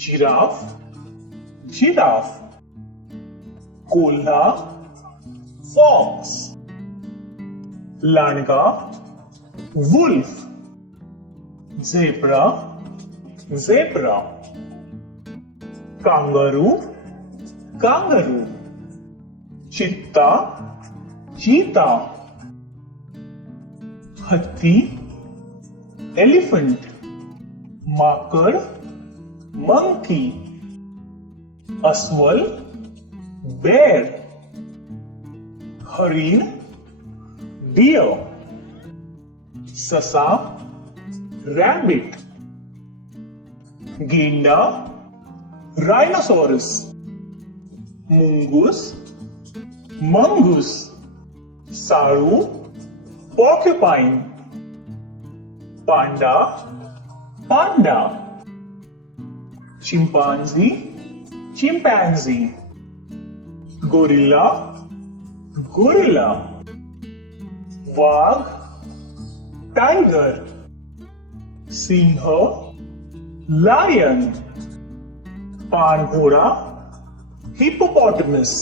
giraffe giraffe कोल्हा fox लांडगा wolf zebra zebra kangaroo kangaroo चित्ता चीता हत्ती एलिफेंट माकड़ मंकी अस्वल बेर हरिण डियर ससा रैबिट गेंडा राइनोसोरस मुंगूस मंगूस सारू porcupine पांडा पांडा चिंपांजी चिंपैंजी गोरिल्ला गोरिल्ला वाघ टाइगर सिंह लायन पानघोड़ा हिप्पोपोटामस